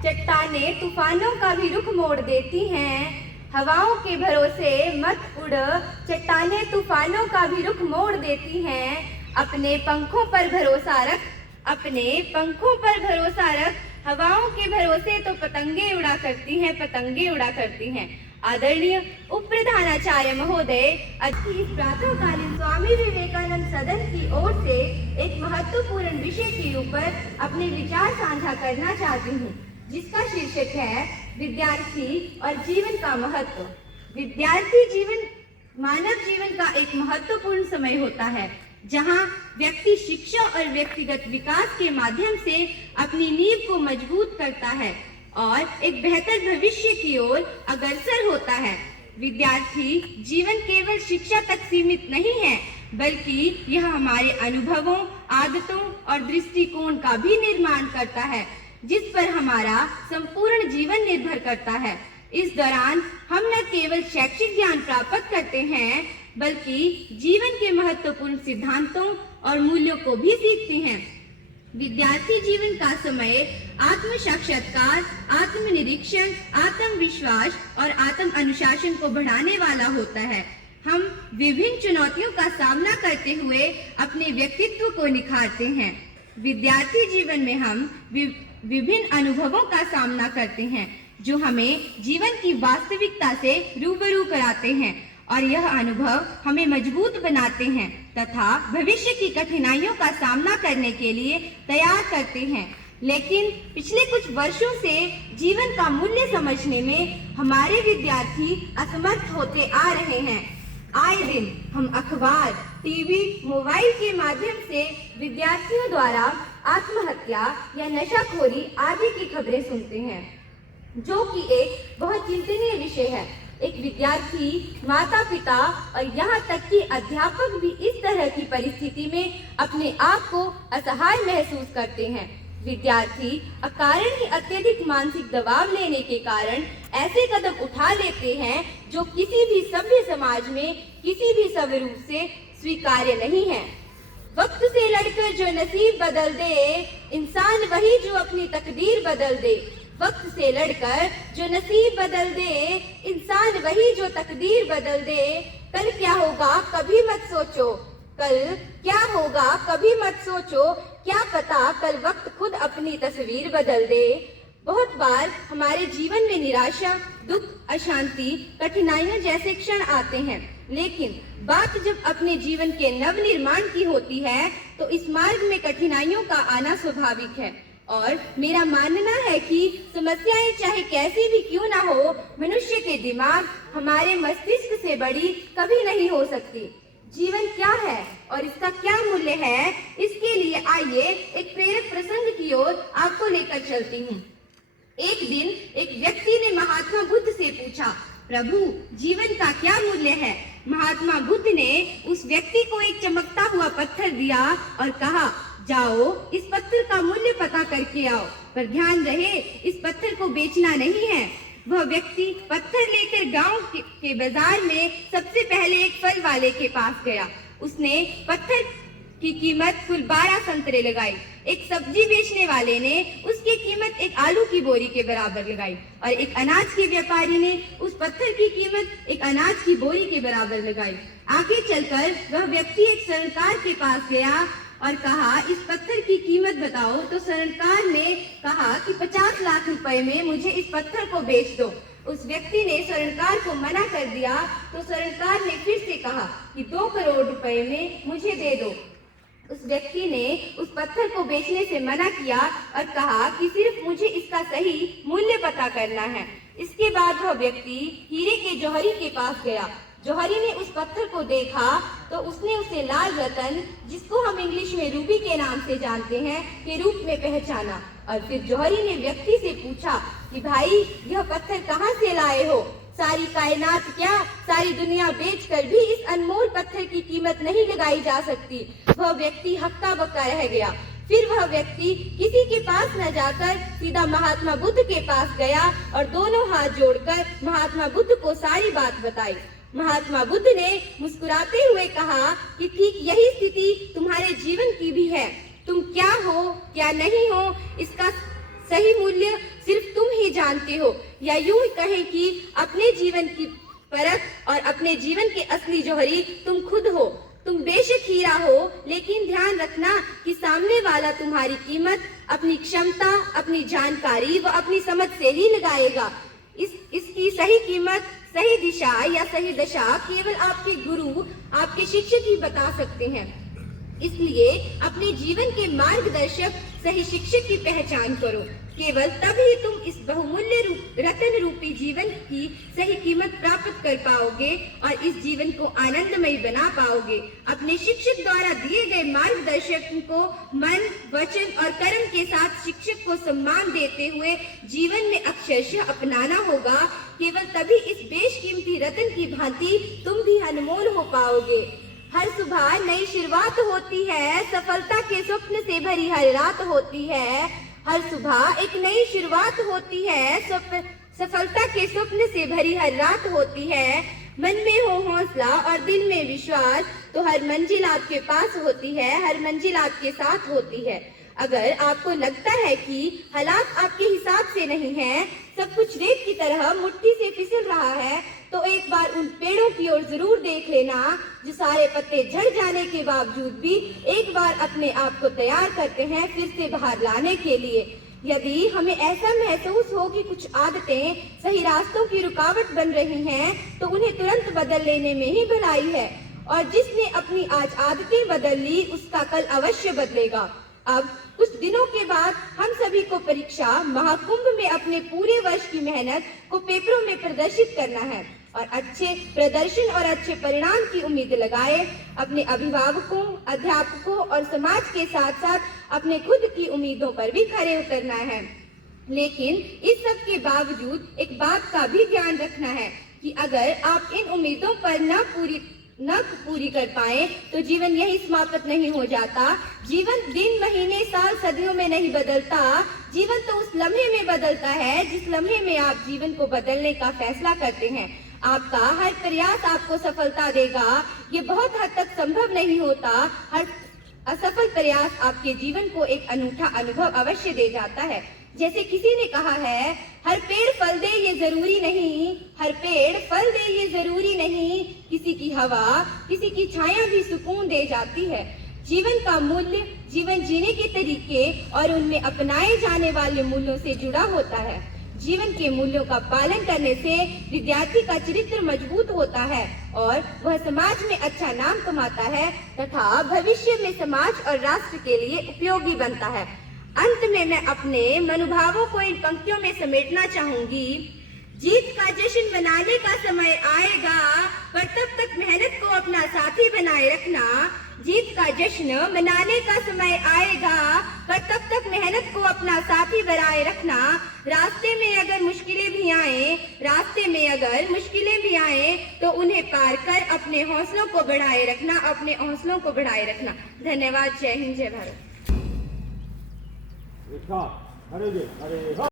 चट्टानें तूफानों का भी रुख मोड़ देती हैं। हवाओं के भरोसे मत उड़, चट्टानें तूफानों का भी रुख मोड़ देती हैं। अपने पंखों पर भरोसा रख, अपने पंखों पर भरोसा रख, हवाओं के भरोसे तो पतंगे उड़ा करती हैं, पतंगे उड़ा करती हैं। आदरणीय उप प्रधानाचार्य महोदय, आज की इस प्रातःकालीन स्वामी विवेकानंद सदन की ओर से एक महत्वपूर्ण विषय के ऊपर अपने विचार साझा करना चाहती हूँ, जिसका शीर्षक है विद्यार्थी और जीवन का महत्व। विद्यार्थी जीवन मानव जीवन का एक महत्वपूर्ण समय होता है, जहाँ व्यक्ति शिक्षा और व्यक्तिगत विकास के माध्यम से अपनी नींव को मजबूत करता है और एक बेहतर भविष्य की ओर अग्रसर होता है। विद्यार्थी जीवन केवल शिक्षा तक सीमित नहीं है, बल्कि यह हमारे अनुभवों, आदतों और दृष्टिकोण का भी निर्माण करता है, जिस पर हमारा संपूर्ण जीवन निर्भर करता है। इस दौरान हम न केवल शैक्षिक ज्ञान प्राप्त करते हैं, बल्कि जीवन के महत्वपूर्ण सिद्धांतों और मूल्यों को भी सीखते हैं। विद्यार्थी जीवन का समय आत्म साक्षात्कार, आत्मनिरीक्षण, आत्मविश्वास और आत्म अनुशासन को बढ़ाने वाला होता है। हम विभिन्न चुनौतियों का सामना करते हुए अपने व्यक्तित्व को निखारते हैं। विद्यार्थी जीवन में हम विभिन्न अनुभवों का सामना करते हैं, जो हमें जीवन की वास्तविकता से रूबरू कराते हैं और यह अनुभव हमें मजबूत बनाते हैं तथा भविष्य की कठिनाइयों का सामना करने के लिए तैयार करते हैं। लेकिन पिछले कुछ वर्षों से जीवन का मूल्य समझने में हमारे विद्यार्थी असमर्थ होते आ रहे हैं। आए दिन हम अखबार, टीवी, मोबाइल के माध्यम से विद्यार्थियों द्वारा आत्महत्या या नशाखोरी आदि की खबरें सुनते हैं, जो कि एक बहुत चिंतनीय विषय है। एक विद्यार्थी, माता पिता और यहाँ तक कि अध्यापक भी इस तरह की परिस्थिति में अपने आप को असहाय महसूस करते हैं। विद्यार्थी अकारण ही अत्यधिक मानसिक दबाव लेने के कारण ऐसे कदम उठा लेते हैं जो किसी भी सभ्य समाज में किसी भी स्वरूप से स्वीकार्य नहीं है। वक्त से लड़कर जो नसीब बदल दे, इंसान वही जो अपनी तकदीर बदल दे। वक्त से लड़कर जो नसीब बदल दे, इंसान वही जो तकदीर बदल दे। कल क्या होगा कभी मत सोचो, कल क्या होगा कभी मत सोचो, क्या पता कल वक्त खुद अपनी तस्वीर बदल दे। बहुत बार हमारे जीवन में निराशा, दुख, अशांति, कठिनाइयां जैसे क्षण आते हैं, लेकिन बात जब अपने जीवन के नवनिर्माण की होती है तो इस मार्ग में कठिनाइयों का आना स्वाभाविक है। और मेरा मानना है कि समस्याएं चाहे कैसी भी क्यों ना हो, मनुष्य के दिमाग, हमारे मस्तिष्क से बड़ी कभी नहीं हो सकती। जीवन क्या है और इसका क्या मूल्य है, इसके लिए आइए एक प्रेरक प्रसंग की ओर आपको लेकर चलती हूँ। एक दिन एक व्यक्ति ने महात्मा बुद्ध से पूछा, प्रभु, जीवन का क्या मूल्य है? महात्मा बुद्ध ने उस व्यक्ति को एक चमकता हुआ पत्थर दिया और कहा, जाओ इस पत्थर का मूल्य पता करके आओ, पर ध्यान रहे इस पत्थर को बेचना नहीं है। वह व्यक्ति पत्थर लेकर गांव के बाजार में सबसे पहले एक फल वाले के पास गया। उसने पत्थर की कीमत कुल 12 संतरे लगाई। एक सब्जी बेचने वाले ने उसकी कीमत एक आलू की बोरी के बराबर लगाई और एक अनाज के व्यापारी ने उस पत्थर की कीमत एक अनाज की बोरी के बराबर लगाई। आगे चलकर वह व्यक्ति एक स्वर्णकार के पास गया और कहा, इस पत्थर की कीमत बताओ। तो स्वर्णकार ने कहा कि 50 लाख रुपए में मुझे इस पत्थर को बेच दो। उस व्यक्ति ने स्वर्णकार को मना कर दिया तो स्वर्णकार ने फिर से कहा कि 2 करोड़ रुपए में मुझे दे दो। उस व्यक्ति ने उस पत्थर को बेचने से मना किया और कहा कि सिर्फ मुझे इसका सही मूल्य पता करना है। इसके बाद वह व्यक्ति हीरे के जौहरी के पास गया। जौहरी ने उस पत्थर को देखा तो उसने उसे लाल रतन, जिसको हम इंग्लिश में रूबी के नाम से जानते हैं, के रूप में पहचाना। और फिर जौहरी ने व्यक्ति से पूछा कि भाई, यह पत्थर कहाँ से लाए हो? सारी कायनात क्या, सारी दुनिया बेचकर भी इस अनमोल पत्थर की कीमत नहीं लगाई जा सकती। वह व्यक्ति हक्का बक्का रह गया। फिर वह व्यक्ति किसी के पास न जाकर सीधा महात्मा बुद्ध के पास गया और दोनों हाथ जोड़कर महात्मा बुद्ध को सारी बात बताई। महात्मा बुद्ध ने मुस्कुराते हुए कहा कि ठीक यही स्थिति तुम्हारे जीवन की भी है। तुम क्या हो, क्या नहीं हो, इसका सही मूल्य सिर्फ ही जानते हो, या यूं कहें कि अपने जीवन की परख और अपने जीवन के असली जौहरी तुम खुद हो। तुम बेशक हीरा हो, लेकिन ध्यान रखना कि सामने वाला तुम्हारी कीमत अपनी क्षमता, अपनी जानकारी व अपनी समझ से ही लगाएगा। इसकी सही कीमत, सही दिशा या सही दशा केवल आपके गुरु, आपके शिक्षक ही बता सकते हैं। इसलिए अपने जीवन के मार्गदर्शक सही शिक्षक की पहचान करो। केवल तभी तुम इस बहुमूल्य रतन रूपी जीवन की सही कीमत प्राप्त कर पाओगे और इस जीवन को आनंदमय बना पाओगे। अपने शिक्षक द्वारा दिए गए मार्गदर्शक को मन, वचन और कर्म के साथ शिक्षक को सम्मान देते हुए जीवन में अक्षरशः अपनाना होगा। केवल तभी इस बेशकीमती रतन की भांति तुम भी अनमोल हो पाओगे। हर सुबह नई शुरुआत होती है, सफलता के स्वप्न से भरी हर रात होती है। हर सुबह एक नई शुरुआत होती है, सफलता के स्वप्न से भरी हर रात होती है। मन में हो हौसला और दिल में विश्वास तो हर मंजिल आपके पास होती है, हर मंजिल आपके साथ होती है। अगर आपको लगता है कि हालात आपके हिसाब से नहीं है, सब कुछ रेत की तरह मुट्ठी से फिसल रहा है, तो एक बार उन पेड़ों की ओर जरूर देख लेना जो सारे पत्ते झड़ जाने के बावजूद भी एक बार अपने आप को तैयार करते हैं फिर से बाहर लाने के लिए। यदि हमें ऐसा महसूस हो कि कुछ आदतें सही रास्तों की रुकावट बन रही हैं, तो उन्हें तुरंत बदल लेने में ही भलाई है। और जिसने अपनी आज आदतें बदल ली, उसका कल अवश्य बदलेगा। अब कुछ दिनों के बाद हम सभी को परीक्षा महाकुंभ में अपने पूरे वर्ष की मेहनत को पेपरों में प्रदर्शित करना है और अच्छे प्रदर्शन और अच्छे परिणाम की उम्मीद लगाए। अपने अभिभावकों, अध्यापकों और समाज के साथ साथ अपने खुद की उम्मीदों पर भी खरे उतरना है। लेकिन इस सब के बावजूद एक बात का भी ध्यान रखना है कि अगर आप इन उम्मीदों पर न पूरी कर पाए तो जीवन यही समाप्त नहीं हो जाता। जीवन दिन, महीने, साल, सदियों में नहीं बदलता। जीवन तो उस लम्हे में बदलता है जिस लम्हे में आप जीवन को बदलने का फैसला करते हैं। आपका हर प्रयास आपको सफलता देगा, ये बहुत हद तक संभव नहीं होता। हर असफल प्रयास आपके जीवन को एक अनूठा अनुभव अवश्य दे जाता है। जैसे किसी ने कहा है, हर पेड़ फल दे ये जरूरी नहीं, हर पेड़ फल दे ये जरूरी नहीं, किसी की हवा, किसी की छाया भी सुकून दे जाती है। जीवन का मूल्य जीवन जीने के तरीके और उनमें अपनाए जाने वाले मूल्यों से जुड़ा होता है। जीवन के मूल्यों का पालन करने से विद्यार्थी का चरित्र मजबूत होता है और वह समाज में अच्छा नाम कमाता है तथा भविष्य में समाज और राष्ट्र के लिए उपयोगी बनता है। अंत में मैं अपने मनोभावों को इन पंक्तियों में समेटना चाहूंगी। जीत का जश्न मनाने का समय आएगा, पर तब तक मेहनत को अपना साथी बनाए रखना। जीत का जश्न मनाने का समय आएगा, पर तब तक मेहनत को अपना साथी बनाए रखना। रास्ते में अगर मुश्किलें भी आए तो उन्हें पार कर अपने हौसलों को बढ़ाए रखना। धन्यवाद। जय हिंद, जय भारत।